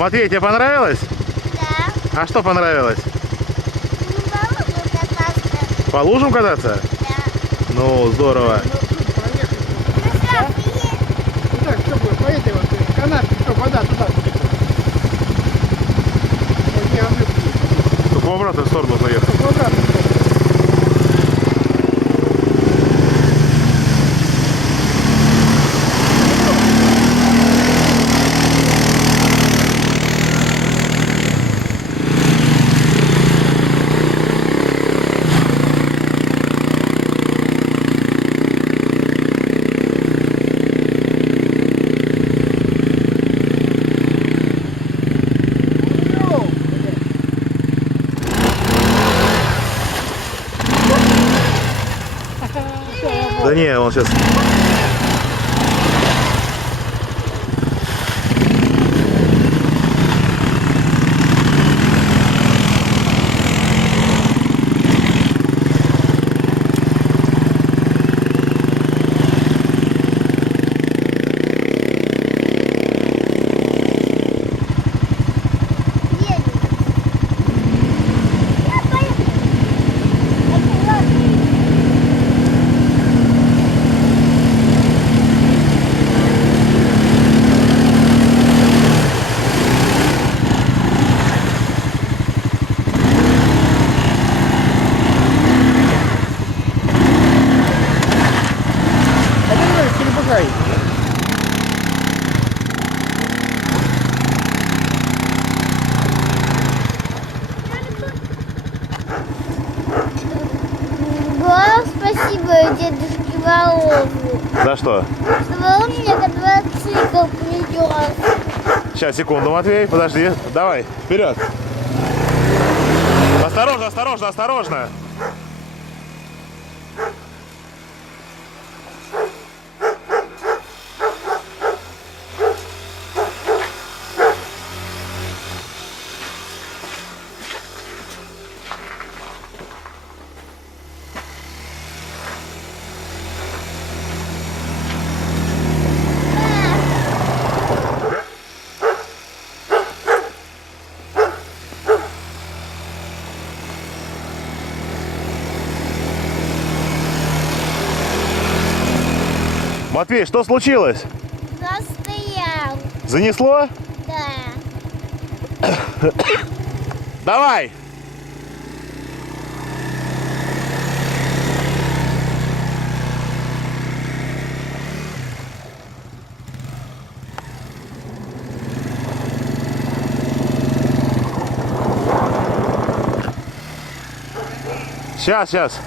Матвей, тебе понравилось? Да. А что понравилось? Ну, по лужам кататься. По лужам кататься? Да. Ну, здорово. Ну что, приедем? Так, что будет? По этой вот канатке, что вода туда будет. Вот не облюбки. Только в обратную сторону заехать. Только в обратную сторону. Да не, он сейчас... Едем. Да, поехали. Это ладно. А ты говоришь, перепугай. Глав, спасибо дедушке Волову, За что? что он мне квадроцикл принес. Сейчас, секунду, Матвей, подожди. Давай, вперед. Осторожно, осторожно, осторожно. Матвей, что случилось? Застоял. Занесло? Да. Давай! Сейчас, сейчас.